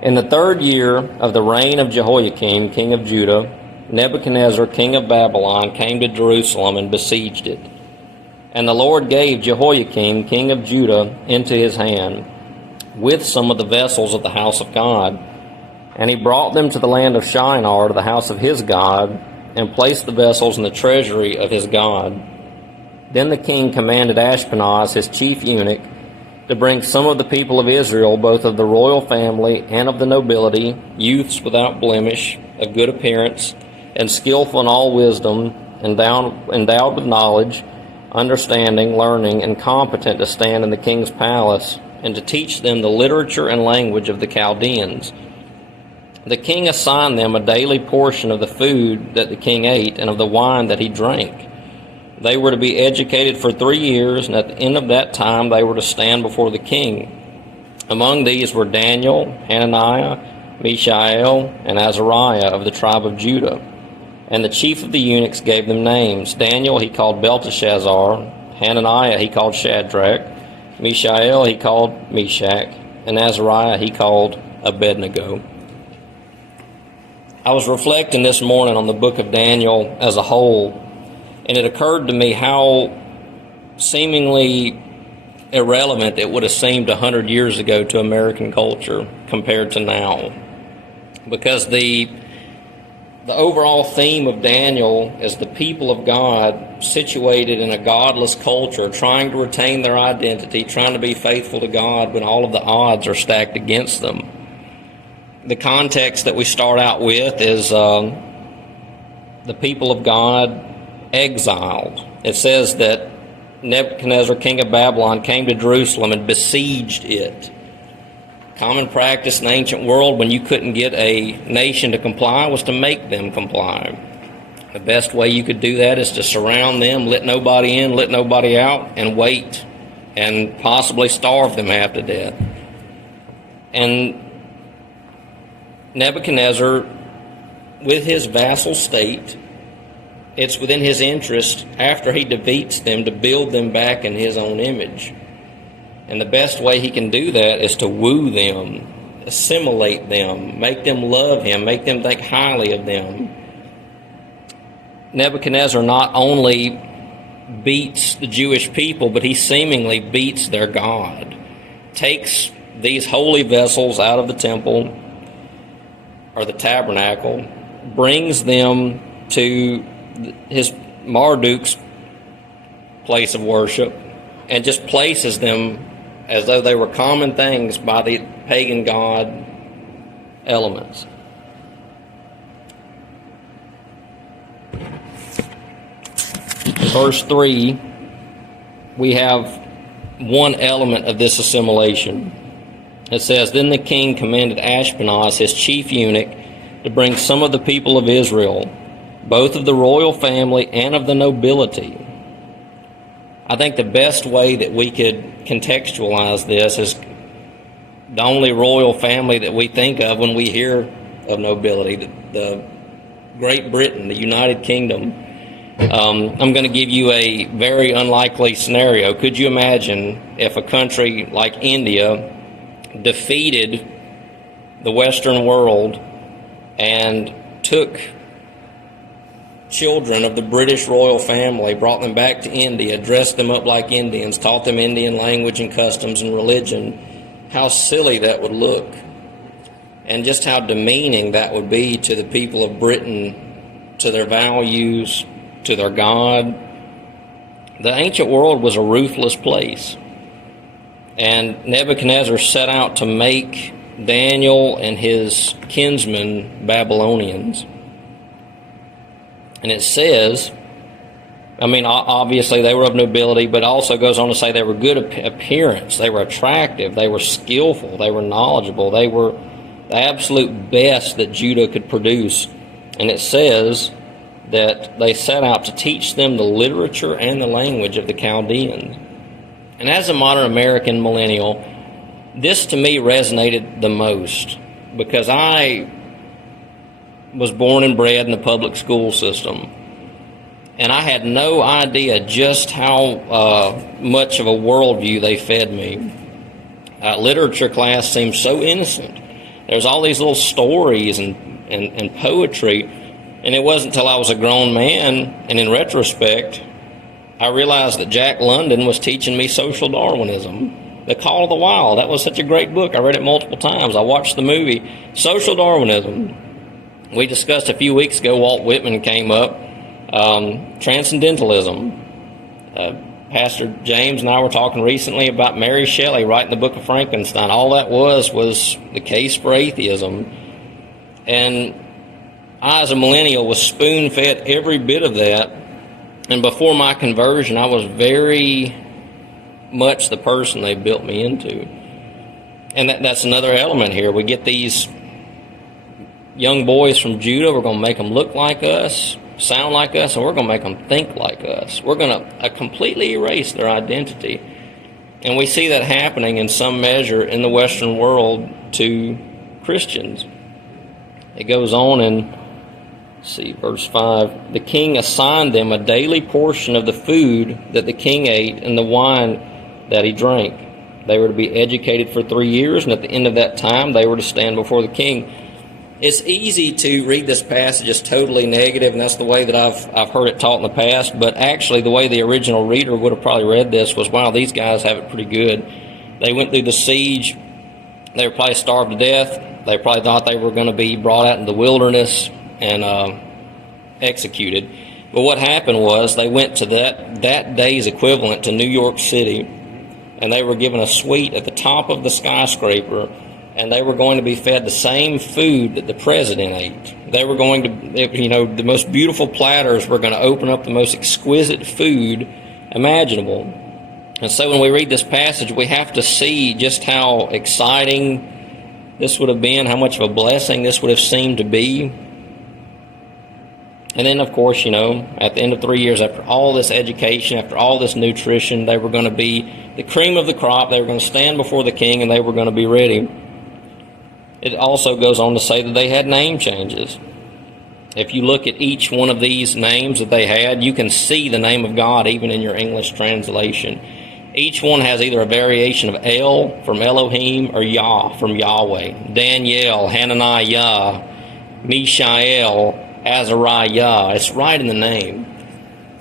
In the 3rd year of the reign of Jehoiakim, king of Judah, Nebuchadnezzar, king of Babylon, came to Jerusalem and besieged it. And the Lord gave Jehoiakim, king of Judah, into his hand, with some of the vessels of the house of God. And he brought them to the land of Shinar, to the house of his God, and placed the vessels in the treasury of his God. Then the king commanded Ashpenaz, his chief eunuch, to bring some of the people of Israel, both of the royal family and of the nobility, youths without blemish, of good appearance, and skillful in all wisdom, endowed with knowledge, understanding, learning, and competent to stand in the king's palace, and to teach them the literature and language of the Chaldeans. The king assigned them a daily portion of the food that the king ate and of the wine that he drank. They were to be educated for 3 years, and at the end of that time they were to stand before the king. Among these were Daniel, Hananiah, Mishael, and Azariah of the tribe of Judah. And the chief of the eunuchs gave them names. Daniel he called Belteshazzar, Hananiah he called Shadrach, Mishael he called Meshach, and Azariah he called Abednego. I was reflecting this morning on the book of Daniel as a whole, and it occurred to me how seemingly irrelevant it would have seemed 100 years ago to American culture compared to now. Because the overall theme of Daniel is the people of God situated in a godless culture, trying to retain their identity, trying to be faithful to God when all of the odds are stacked against them. The context that we start out with is the people of God exiled. It says that Nebuchadnezzar, king of Babylon, came to Jerusalem and besieged it. Common practice in the ancient world when you couldn't get a nation to comply was to make them comply. The best way you could do that is to surround them, let nobody in, let nobody out, and wait, and possibly starve them half to death. And Nebuchadnezzar, with his vassal state, it's within his interest, after he defeats them, to build them back in his own image. And the best way he can do that is to woo them, assimilate them, make them love him, make them think highly of them. Nebuchadnezzar not only beats the Jewish people, but he seemingly beats their God. Takes these holy vessels out of the temple, or the tabernacle, brings them to his Marduk's place of worship, and just places them as though they were common things by the pagan god elements. In verse 3, we have one element of this assimilation. It says, Then the king commanded Ashpenaz, his chief eunuch, to bring some of the people of Israel, both of the royal family and of the nobility. I think the best way that we could contextualize this is the only royal family that we think of when we hear of nobility, the Great Britain, the United Kingdom. I'm going to give you a very unlikely scenario. Could you imagine if a country like India defeated the Western world and took children of the British royal family, brought them back to India, dressed them up like Indians, taught them Indian language and customs and religion? How silly that would look, and just how demeaning that would be to the people of Britain, to their values, to their God. The ancient world was a ruthless place, and Nebuchadnezzar set out to make Daniel and his kinsmen Babylonians. And it says, obviously they were of nobility, but also goes on to say they were good appearance, they were attractive, they were skillful, they were knowledgeable, they were the absolute best that Judah could produce. And it says that they set out to teach them the literature and the language of the Chaldeans. And as a modern American millennial, this to me resonated the most, because I was born and bred in the public school system, and I had no idea just how much of a worldview they fed me. Literature class seemed so innocent. There's all these little stories and poetry. And it wasn't until I was a grown man, and in retrospect, I realized that Jack London was teaching me social Darwinism. The Call of the Wild, that was such a great book. I read it multiple times. I watched the movie. Social Darwinism. We discussed a few weeks ago, Walt Whitman came up. Transcendentalism. Pastor James and I were talking recently about Mary Shelley writing the Book of Frankenstein. All that was the case for atheism. And I, as a millennial, was spoon-fed every bit of that. And before my conversion, I was very much the person they built me into. And that's another element here. We get these young boys from Judah. We're going to make them look like us, sound like us, and we're going to make them think like us. We're going to completely erase their identity. And we see that happening in some measure in the Western world to Christians. It goes on in, see, verse 5, the king assigned them a daily portion of the food that the king ate and the wine that he drank. They were to be educated for 3 years, and at the end of that time, they were to stand before the king. It's easy to read this passage as totally negative, and that's the way that I've heard it taught in the past, but actually the way the original reader would have probably read this was, wow, these guys have it pretty good. They went through the siege. They were probably starved to death. They probably thought they were going to be brought out in the wilderness and executed. But what happened was they went to that day's equivalent to New York City, and they were given a suite at the top of the skyscraper, and they were going to be fed the same food that the president ate. They were going to, the most beautiful platters were going to open up the most exquisite food imaginable. And so when we read this passage, we have to see just how exciting this would have been, how much of a blessing this would have seemed to be. And then, of course, at the end of 3 years, after all this education, after all this nutrition, they were going to be the cream of the crop. They were going to stand before the king, and they were going to be ready. It also goes on to say that they had name changes. If you look at each one of these names that they had, you can see the name of God even in your English translation. Each one has either a variation of El from Elohim or Yah from Yahweh. Daniel, Hananiah, Mishael, Azariah. It's right in the name.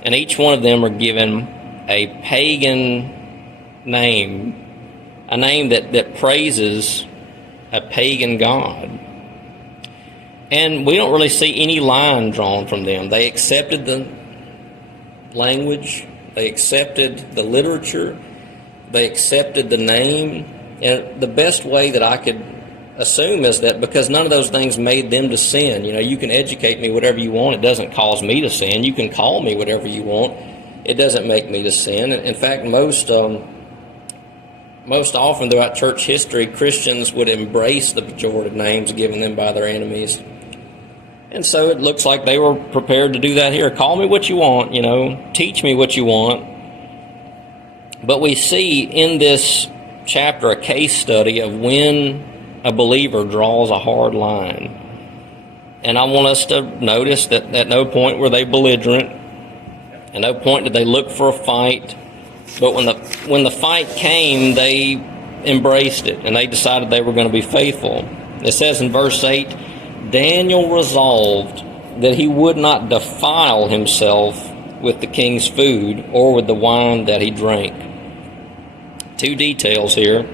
And each one of them are given a pagan name, a name that praises a pagan god. And we don't really see any line drawn from them. They accepted the language, they accepted the literature, they accepted the name. And the best way that I could assume is that because none of those things made them to sin. You can educate me whatever you want. It doesn't cause me to sin. You can call me whatever you want. It doesn't make me to sin. In fact, most often throughout church history, Christians would embrace the pejorative names given them by their enemies. And so it looks like they were prepared to do that here. Call me what you want, teach me what you want. But we see in this chapter a case study of when a believer draws a hard line. And I want us to notice that at no point were they belligerent. At no point did they look for a fight. But when the fight came, they embraced it, and they decided they were going to be faithful. It says in verse 8, Daniel resolved that he would not defile himself with the king's food or with the wine that he drank. Two details here.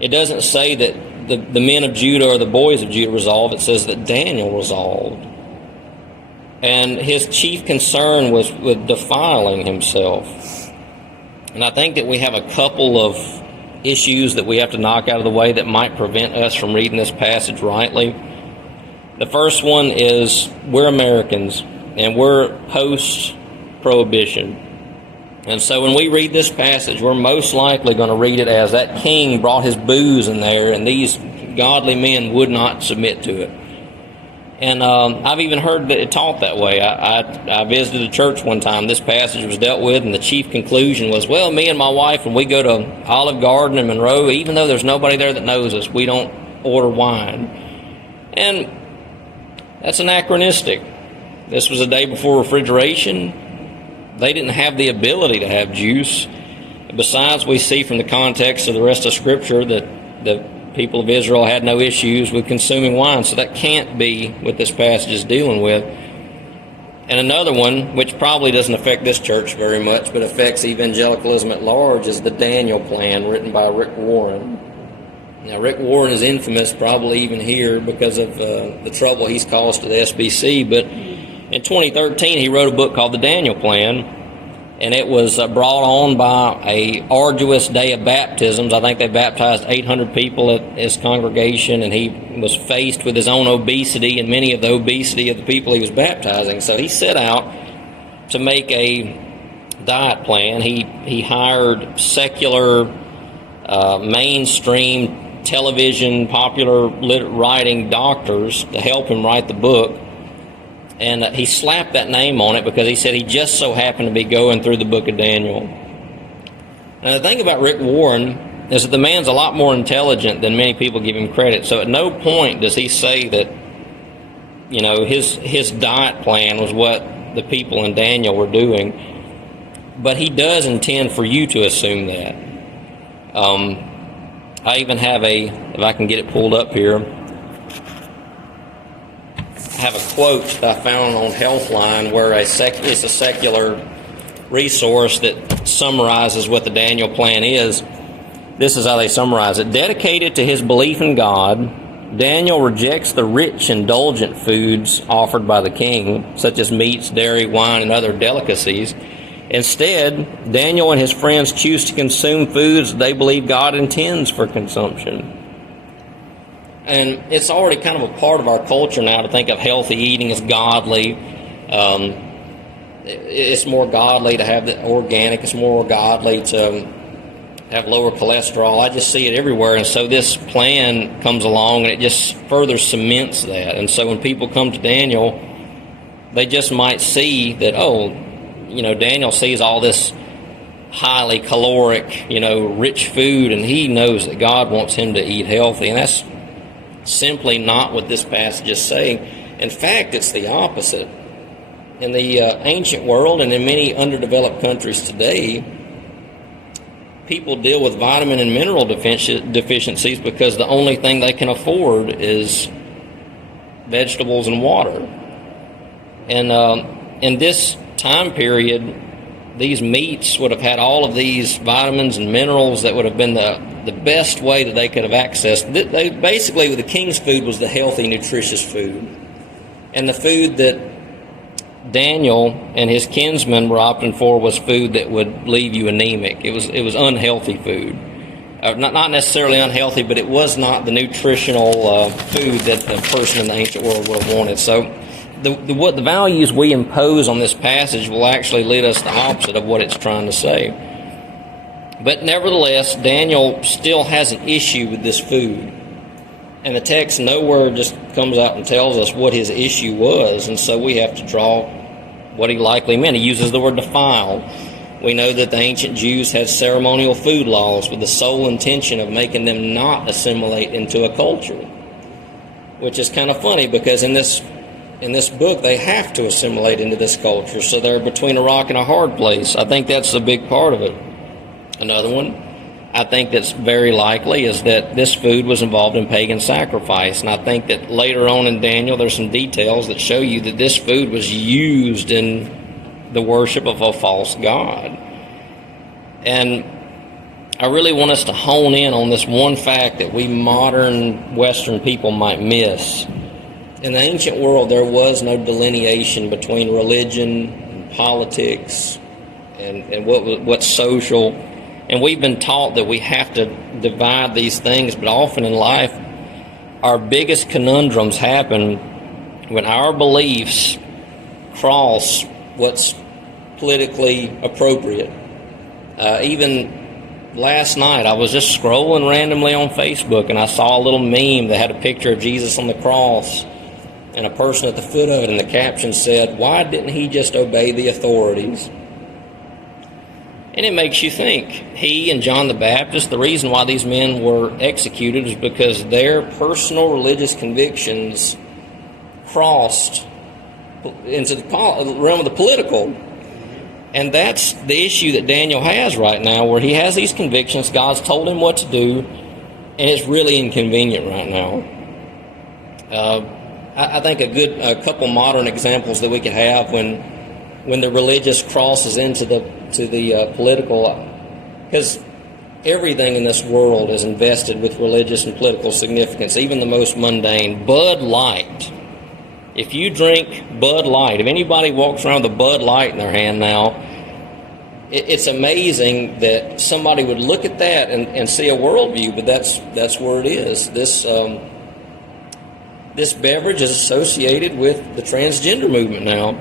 It doesn't say that the men of Judah or the boys of Judah resolved. It says that Daniel resolved. And his chief concern was with defiling himself. And I think that we have a couple of issues that we have to knock out of the way that might prevent us from reading this passage rightly. The first one is we're Americans, and we're post-prohibition. And so when we read this passage, we're most likely going to read it as that king brought his booze in there, and these godly men would not submit to it. And I've even heard that it taught that way. I visited a church one time. This passage was dealt with, and the chief conclusion was, well, me and my wife, when we go to Olive Garden in Monroe, even though there's nobody there that knows us, we don't order wine. And that's anachronistic. This was a day before refrigeration. They didn't have the ability to have juice. Besides, we see from the context of the rest of Scripture that the people of Israel had no issues with consuming wine, so that can't be what this passage is dealing with. And another one, which probably doesn't affect this church very much, but affects evangelicalism at large, is the Daniel Plan, written by Rick Warren. Now, Rick Warren is infamous, probably even here, because of the trouble he's caused to the SBC, but in 2013 he wrote a book called The Daniel Plan, and it was brought on by a arduous day of baptisms. I think they baptized 800 people at his congregation, and he was faced with his own obesity and many of the obesity of the people he was baptizing. So he set out to make a diet plan. He hired secular, mainstream television, popular writing doctors to help him write the book. And he slapped that name on it because he said he just so happened to be going through the book of Daniel. Now, the thing about Rick Warren is that the man's a lot more intelligent than many people give him credit. So at no point does he say that, you know, his diet plan was what the people in Daniel were doing. But he does intend for you to assume that. I even have if I can get it pulled up here, I have a quote that I found on Healthline where it's a secular resource that summarizes what the Daniel Plan is. This is how they summarize it. Dedicated to his belief in God, Daniel rejects the rich, indulgent foods offered by the king, such as meats, dairy, wine, and other delicacies. Instead, Daniel and his friends choose to consume foods they believe God intends for consumption. And it's already kind of a part of our culture now to think of healthy eating as godly. It's more godly to have the organic. It's more godly to have lower cholesterol. I just see it everywhere. And so this plan comes along and it just further cements that. And so when people come to Daniel, they just might see that, Daniel sees all this highly caloric, rich food, and he knows that God wants him to eat healthy. And that's simply not what this passage is saying. In fact, it's the opposite. In the ancient world and in many underdeveloped countries today, people deal with vitamin and mineral deficiencies because the only thing they can afford is vegetables and water. And in this time period, these meats would have had all of these vitamins and minerals that would have been the best way that they could have accessed. Basically, the king's food was the healthy, nutritious food. And the food that Daniel and his kinsmen were opting for was food that would leave you anemic. It was unhealthy food. Not necessarily unhealthy, but it was not the nutritional food that the person in the ancient world would have wanted. So what the values we impose on this passage will actually lead us the opposite of what it's trying to say. But nevertheless, Daniel still has an issue with this food. And the text nowhere just comes out and tells us what his issue was, and so we have to draw what he likely meant. He uses the word defile. We know that the ancient Jews had ceremonial food laws with the sole intention of making them not assimilate into a culture, which is kind of funny because in this book they have to assimilate into this culture, so they're between a rock and a hard place. I think that's a big part of it. Another one I think that's very likely is that this food was involved in pagan sacrifice. And I think that later on in Daniel, there's some details that show you that this food was used in the worship of a false god. And I really want us to hone in on this one fact that we modern Western people might miss. In the ancient world, there was no delineation between religion and politics and what's social. And we've been taught that we have to divide these things, but often in life, our biggest conundrums happen when our beliefs cross what's politically appropriate. Even last night, I was just scrolling randomly on Facebook, and I saw a little meme that had a picture of Jesus on the cross, and a person at the foot of it, and the caption said, "Why didn't he just obey the authorities?" And it makes you think. He and John the Baptist, the reason why these men were executed is because their personal religious convictions crossed into the realm of the political. And that's the issue that Daniel has right now, where he has these convictions. God's told him what to do, and it's really inconvenient right now. I think a couple modern examples that we could have when the religious crosses into the political, because everything in this world is invested with religious and political significance, even the most mundane. Bud Light. If you drink Bud Light, if anybody walks around with a Bud Light in their hand now, it's amazing that somebody would look at that and see a worldview, but that's where it is. This beverage is associated with the transgender movement now.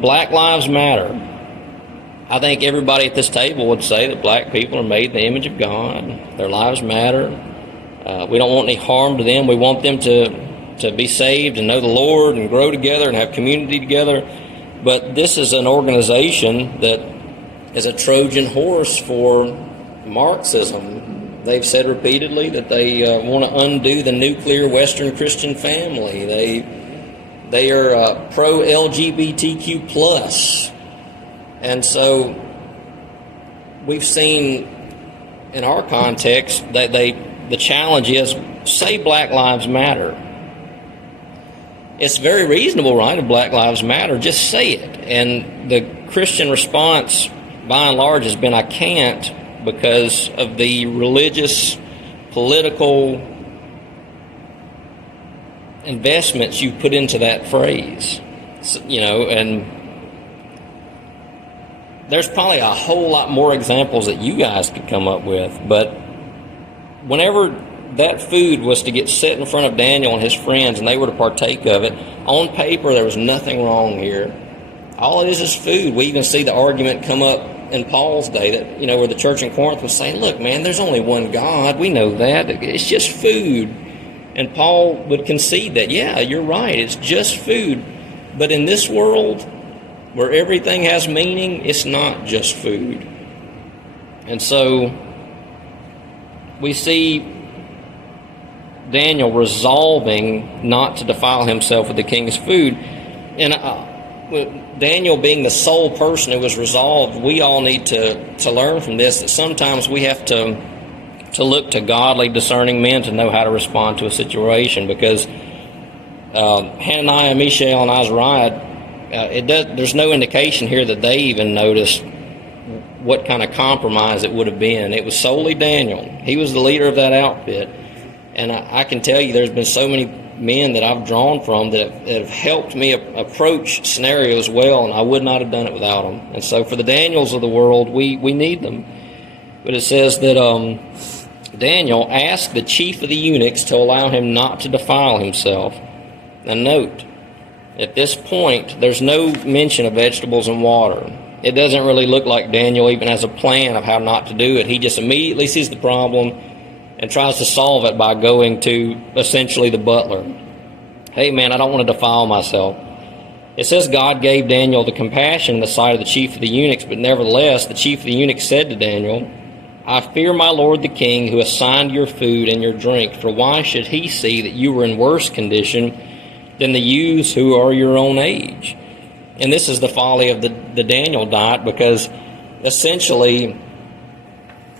Black Lives Matter. I think everybody at this table would say that black people are made in the image of God. Their lives matter. We don't want any harm to them. We want them to be saved and know the Lord and grow together and have community together. But this is an organization that is a Trojan horse for Marxism. They've said repeatedly that they want to undo the nuclear Western Christian family. They are pro-LGBTQ plus. And so we've seen in our context that the challenge is, say Black Lives Matter. It's very reasonable, right, if Black Lives Matter, just say it. And the Christian response, by and large, has been, I can't, because of the religious, political investments you put into that phrase. So, and there's probably a whole lot more examples that you guys could come up with, but whenever that food was to get set in front of Daniel and his friends and they were to partake of it, on paper there was nothing wrong here. All it is food. We even see the argument come up in Paul's day that, where the church in Corinth was saying, look, man, there's only one God. We know that. It's just food. And Paul would concede that, yeah, you're right. It's just food. But in this world where everything has meaning, it's not just food. And so we see Daniel resolving not to defile himself with the king's food. And Daniel being the sole person who was resolved, we all need to learn from this that sometimes we have to look to godly, discerning men to know how to respond to a situation, because Hananiah, Mishael, and Azariah, there's no indication here that they even noticed what kind of compromise it would have been. It was solely Daniel. He was the leader of that outfit. And I can tell you there's been so many men that I've drawn from that have helped me approach scenarios well, and I would not have done it without them. And so for the Daniels of the world, we need them. But it says that Daniel asked the chief of the eunuchs to allow him not to defile himself. Now note, at this point, there's no mention of vegetables and water. It doesn't really look like Daniel even has a plan of how not to do it. He just immediately sees the problem and tries to solve it by going to essentially the butler. Hey man, I don't want to defile myself. It says God gave Daniel the compassion in the sight of the chief of the eunuchs, but nevertheless the chief of the eunuchs said to Daniel, I fear my lord the king, who assigned your food and your drink, for why should he see that you were in worse condition than the youths who are your own age? And this is the folly of the Daniel diet, because essentially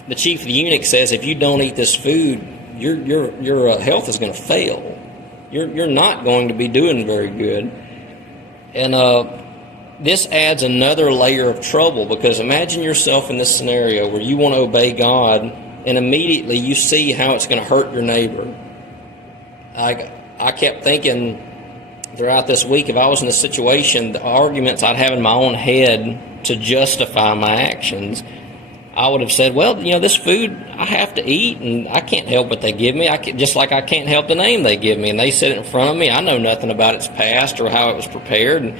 the chief of the eunuchs says, if you don't eat this food, your health is going to fail. You're not going to be doing very good. And this adds another layer of trouble, because imagine yourself in this scenario where you want to obey God and immediately you see how it's going to hurt your neighbor. I kept thinking throughout this week, if I was in this situation, the arguments I'd have in my own head to justify my actions, I would have said, well, this food I have to eat, and I can't help what they give me. Just like I can't help the name they give me, and they set it in front of me. I know nothing about its past or how it was prepared, and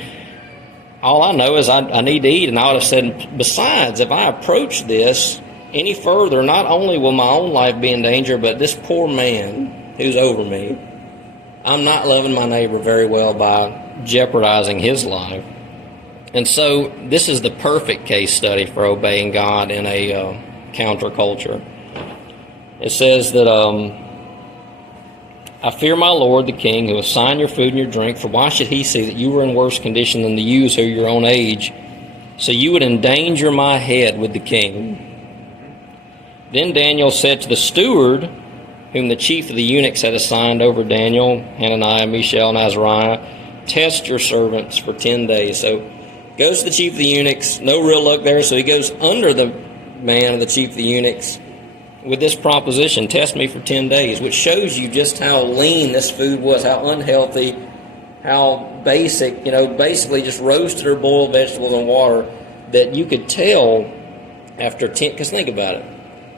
all I know is I need to eat. And I would have said, besides, if I approach this any further, not only will my own life be in danger, but this poor man who's over me, I'm not loving my neighbor very well by jeopardizing his life. And so this is the perfect case study for obeying God in a counterculture. It says that, I fear my lord the king, who assigned your food and your drink, for why should he see that you were in worse condition than the youths who are your own age, so you would endanger my head with the king? Then Daniel said to the steward whom the chief of the eunuchs had assigned over Daniel, Hananiah, Mishael, and Azariah, test your servants for 10 days. So goes to the chief of the eunuchs, no real luck there, so he goes under the man of the chief of the eunuchs with this proposition, test me for 10 days, which shows you just how lean this food was, how unhealthy, how basic, basically just roasted or boiled vegetables and water, that you could tell after 10, because think about it,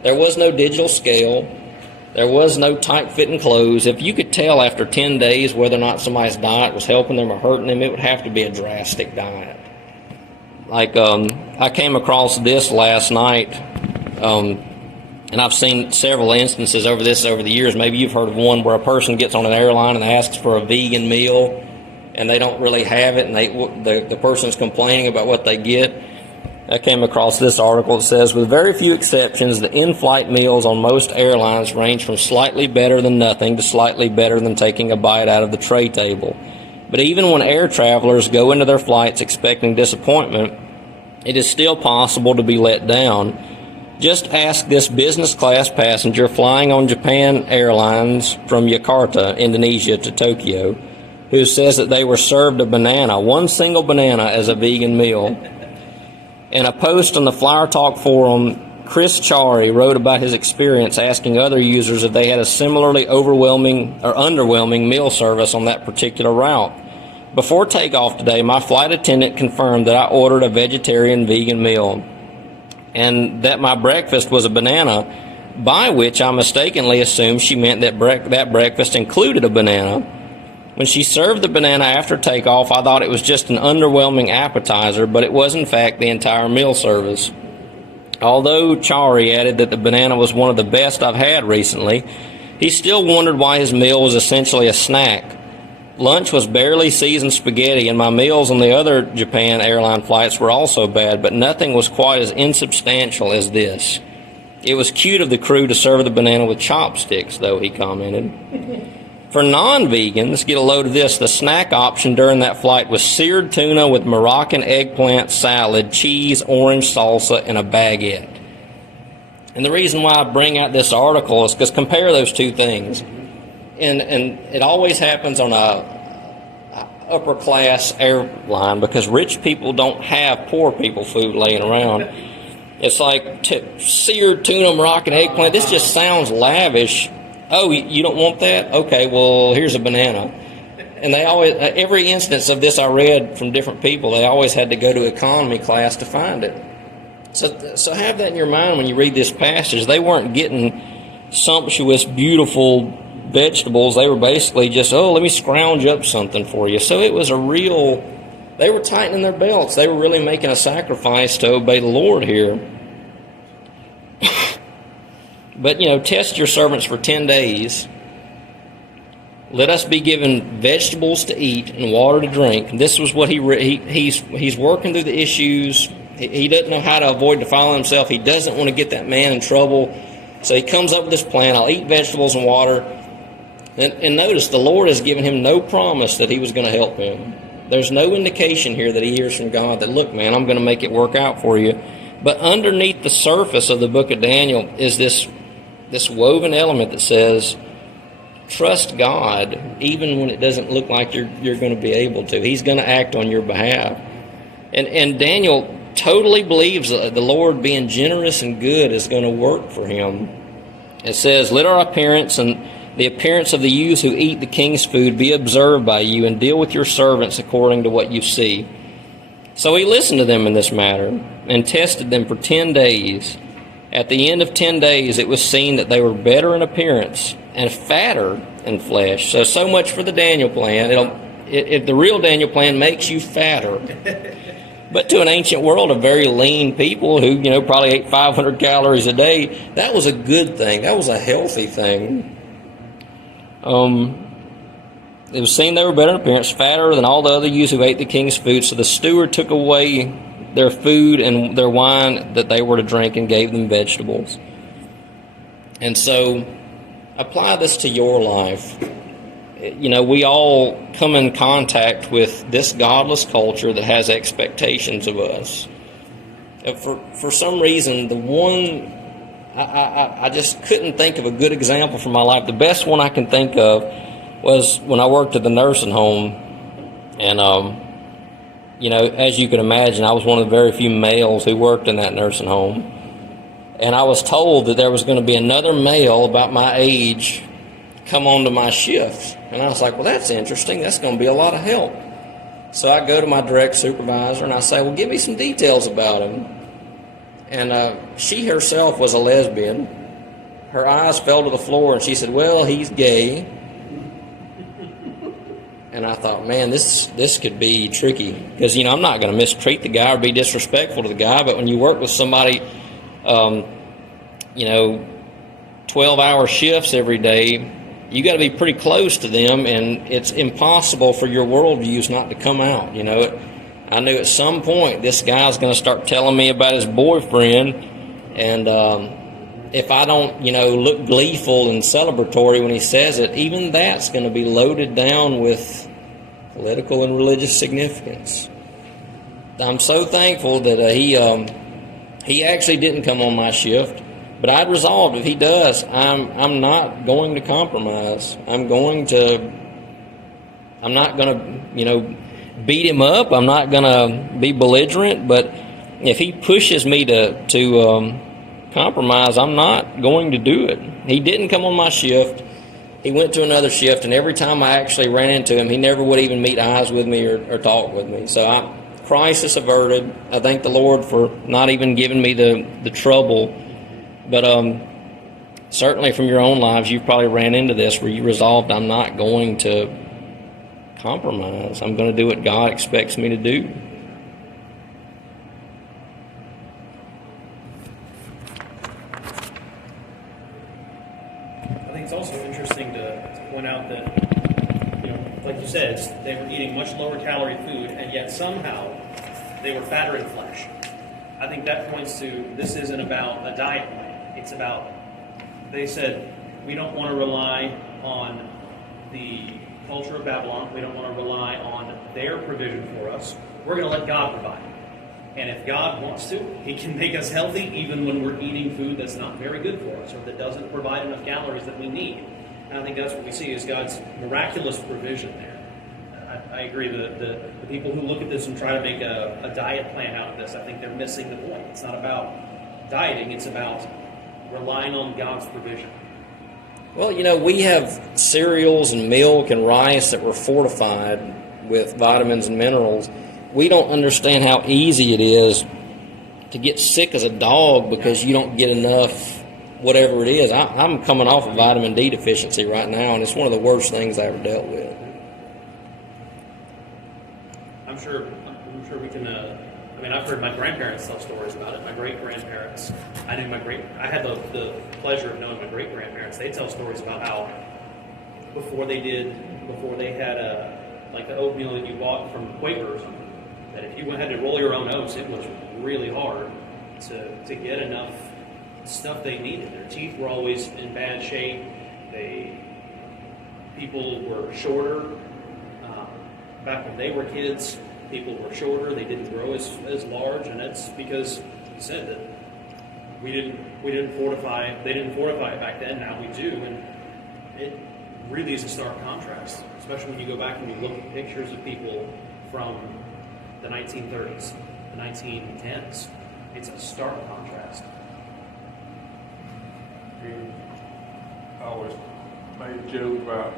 there was no digital scale, there was no tight-fitting clothes. If you could tell after 10 days whether or not somebody's diet was helping them or hurting them, it would have to be a drastic diet. Like, I came across this last night, and I've seen several instances over the years. Maybe you've heard of one where a person gets on an airline and asks for a vegan meal, and they don't really have it, and the person's complaining about what they get. I came across this article that says, with very few exceptions, the in-flight meals on most airlines range from slightly better than nothing to slightly better than taking a bite out of the tray table. But even when air travelers go into their flights expecting disappointment, it is still possible to be let down. Just ask this business class passenger flying on Japan Airlines from Jakarta, Indonesia to Tokyo, who says that they were served a banana, one single banana, as a vegan meal. In a post on the Flower Talk forum, Chris Chari wrote about his experience asking other users if they had a similarly overwhelming or underwhelming meal service on that particular route. Before takeoff today, my flight attendant confirmed that I ordered a vegetarian vegan meal and that my breakfast was a banana, by which I mistakenly assumed she meant that that breakfast included a banana. When she served the banana after takeoff, I thought it was just an underwhelming appetizer, but it was in fact the entire meal service. Although Chari added that the banana was one of the best I've had recently, he still wondered why his meal was essentially a snack. Lunch was barely seasoned spaghetti, and my meals on the other Japan airline flights were also bad, but nothing was quite as insubstantial as this. It was cute of the crew to serve the banana with chopsticks, though, he commented. For non-vegans, get a load of this, the snack option during that flight was seared tuna with Moroccan eggplant salad, cheese, orange salsa, and a baguette. And the reason why I bring out this article is because compare those two things. And it always happens on a upper-class airline because rich people don't have poor people food laying around. It's like seared tuna, Moroccan eggplant. This just sounds lavish. Oh, you don't want that? Okay, well, here's a banana. And they always, every instance of this I read from different people, they always had to go to economy class to find it. So have that in your mind when you read this passage. They weren't getting sumptuous, beautiful vegetables. They were basically just, let me scrounge up something for you. So it was they were tightening their belts. They were really making a sacrifice to obey the Lord here. But, test your servants for 10 days. Let us be given vegetables to eat and water to drink. This was what he's working through the issues. He doesn't know how to avoid defiling himself. He doesn't want to get that man in trouble. So he comes up with this plan. I'll eat vegetables and water. And notice, the Lord has given him no promise that he was going to help him. There's no indication here that he hears from God that, look, man, I'm going to make it work out for you. But underneath the surface of the book of Daniel is this woven element that says, trust God even when it doesn't look like you're going to be able to. He's going to act on your behalf. And Daniel totally believes that the Lord being generous and good is going to work for him. It says, let our appearance and the appearance of the youths who eat the king's food be observed by you, and deal with your servants according to what you see. So he listened to them in this matter and tested them for 10 days. At the end of 10 days, it was seen that they were better in appearance and fatter in flesh. So much for the Daniel plan. The real Daniel plan makes you fatter. But to an ancient world of very lean people who, probably ate 500 calories a day, that was a good thing. That was a healthy thing. It was seen they were better in appearance, fatter than all the other youths who ate the king's food. So the steward took away their food and their wine that they were to drink and gave them vegetables. And so apply this to your life. We all come in contact with this godless culture that has expectations of us. For some reason, the one I just couldn't think of a good example for my life. The best one I can think of was when I worked at the nursing home, and as you can imagine, I was one of the very few males who worked in that nursing home, and I was told that there was going to be another male about my age come on to my shift, and I was like, well, that's interesting. That's going to be a lot of help. So I go to my direct supervisor and I say, well, give me some details about him. And she herself was a lesbian. Her eyes fell to the floor and she said, well, he's gay. And I thought, man, this could be tricky. Because, I'm not going to mistreat the guy or be disrespectful to the guy. But when you work with somebody, 12-hour shifts every day, you got to be pretty close to them, and it's impossible for your worldviews not to come out. I knew at some point this guy's going to start telling me about his boyfriend, and if I don't, look gleeful and celebratory when he says it, even that's going to be loaded down with political and religious significance. I'm so thankful that he actually didn't come on my shift. But I'd resolved, if he does, I'm not going to compromise. I'm not going to, beat him up. I'm not going to be belligerent. But if he pushes me to compromise, I'm not going to do it. He didn't come on my shift. He went to another shift, and every time I actually ran into him, he never would even meet eyes with me or talk with me. So crisis averted. I thank the Lord for not even giving me the trouble. But certainly from your own lives, you've probably ran into this where you resolved, I'm not going to compromise. I'm going to do what God expects me to do. I think it's also interesting to point out that, like you said, they were eating much lower calorie food, and yet somehow they were fatter in flesh. I think that points to this isn't about a diet plan. It's about, they said, we don't want to rely on the culture of Babylon. We don't want to rely on their provision for us. We're going to let God provide. And if God wants to, He can make us healthy even when we're eating food that's not very good for us or that doesn't provide enough calories that we need. And I think that's what we see is God's miraculous provision there. I agree that the people who look at this and try to make a diet plan out of this, I think they're missing the point. It's not about dieting, it's about relying on God's provision. Well, we have cereals and milk and rice that were fortified with vitamins and minerals. We don't understand how easy it is to get sick as a dog because you don't get enough whatever it is. I'm coming off a vitamin D deficiency right now, and it's one of the worst things I ever dealt with. I'm sure we can. I've heard my grandparents tell stories about it. My great grandparents. I had the pleasure of knowing my great grandparents. They tell stories about how before they had like the oatmeal that you bought from Quakers, that if you had to roll your own oats, it was really hard to get enough stuff they needed. Their teeth were always in bad shape. People were shorter. Back when they were kids, people were shorter. They didn't grow as large, and that's because you said that we didn't fortify. They didn't fortify it back then. Now we do, and it really is a stark contrast. Especially when you go back and you look at pictures of people from the 1930s, the 1910s. It's a stark contrast. I always made a joke about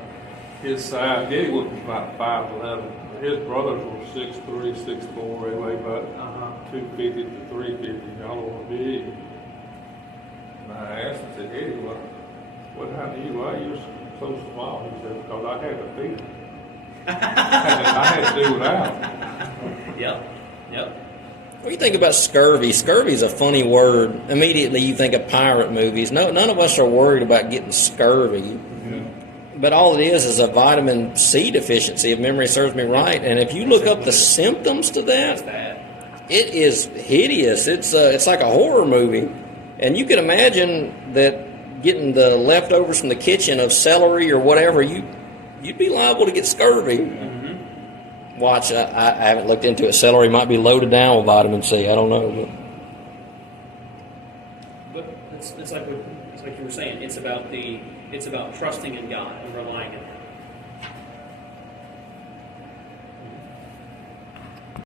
his size. Gabe was about 5'11". His brothers were 6'3", 6'4". They weighed about 250 to 350. Y'all were big. And I asked him, I said, Eddie, what happened to you? Why are you so small? He said, because I had to feed him. I had to do without. Yep. What do you think about scurvy? Scurvy is a funny word. Immediately you think of pirate movies. No, none of us are worried about getting scurvy. Yeah. But all it is a vitamin C deficiency, if memory serves me right. And if you look up the symptoms to that, it is hideous. It's like a horror movie. And you can imagine that getting the leftovers from the kitchen of celery or whatever, you'd be liable to get scurvy. Mm-hmm. Watch, I haven't looked into it. Celery might be loaded down with vitamin C. I don't know. But it's like you were saying. It's about trusting in God and relying on